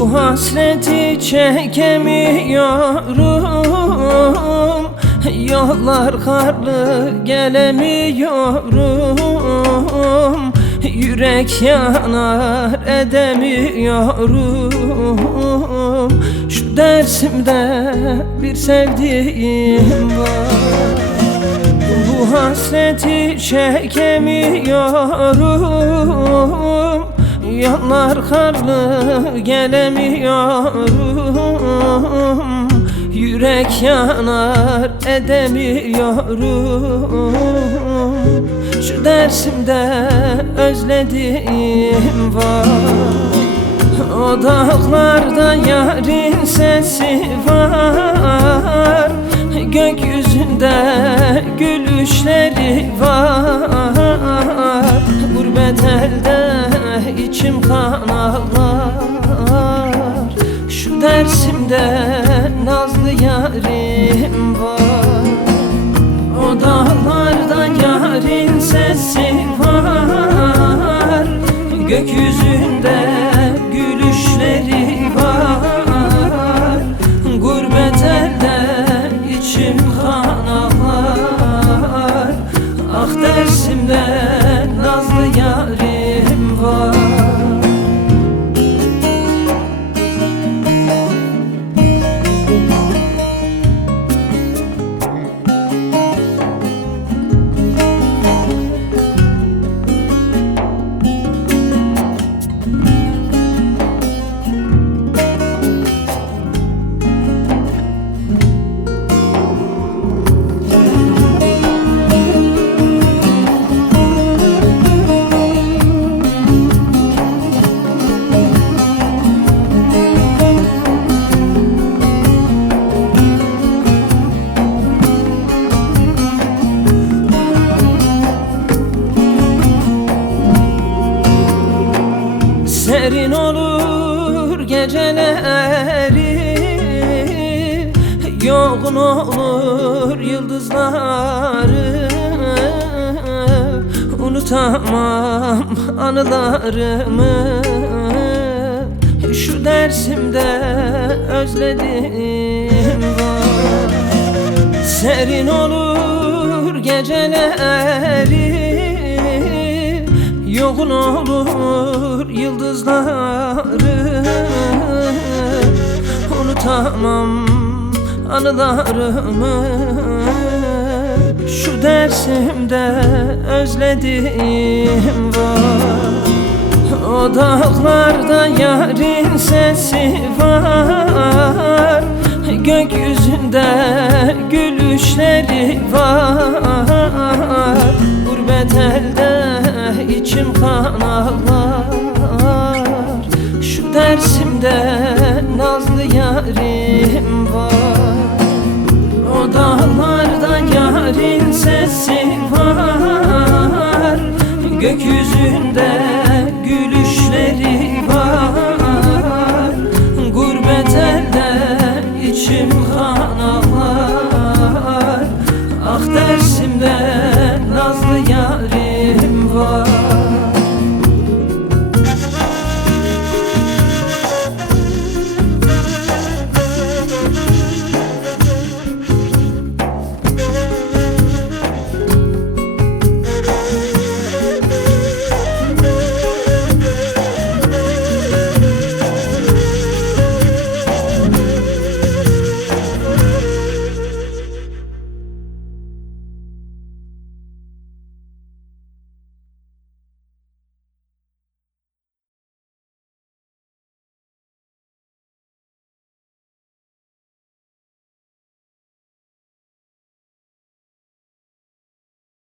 Bu hasreti çekemiyorum, yollar karlı gelemiyorum, yürek yanar edemiyorum. Şu dersimde bir sevdiğim var. Bu hasreti çekemiyorum, yollar karlı gelemiyorum, yürek yanar edemiyorum. Şu dersimde özlediğim var. O dağlarda yarın sesi var, gökyüzünde gülüşleri var. Gurbet elde içim kan ağlar. Şu dersimde nazlı yarim var. O dağlarda yarın sesi var, gökyüzünde gülüşleri var. Gurbet elde içim kan ağlar. Ah dersimde nazlı yarim var. Serin olur geceleri, yoğun olur yıldızları. Unutamam anılarımı, şu dersimde özlediğim var. Serin olur geceleri, yoğun olur yıldızları. Unutamam anılarımı, şu dersimde özlediğim var. O dağlarda yarın sesi var, gökyüzünde gülüşleri var. Gurbet elde içim kan ağlar. Şu dersimde nazlı yarim var. O dağlarda yarın sesi var, gökyüzünde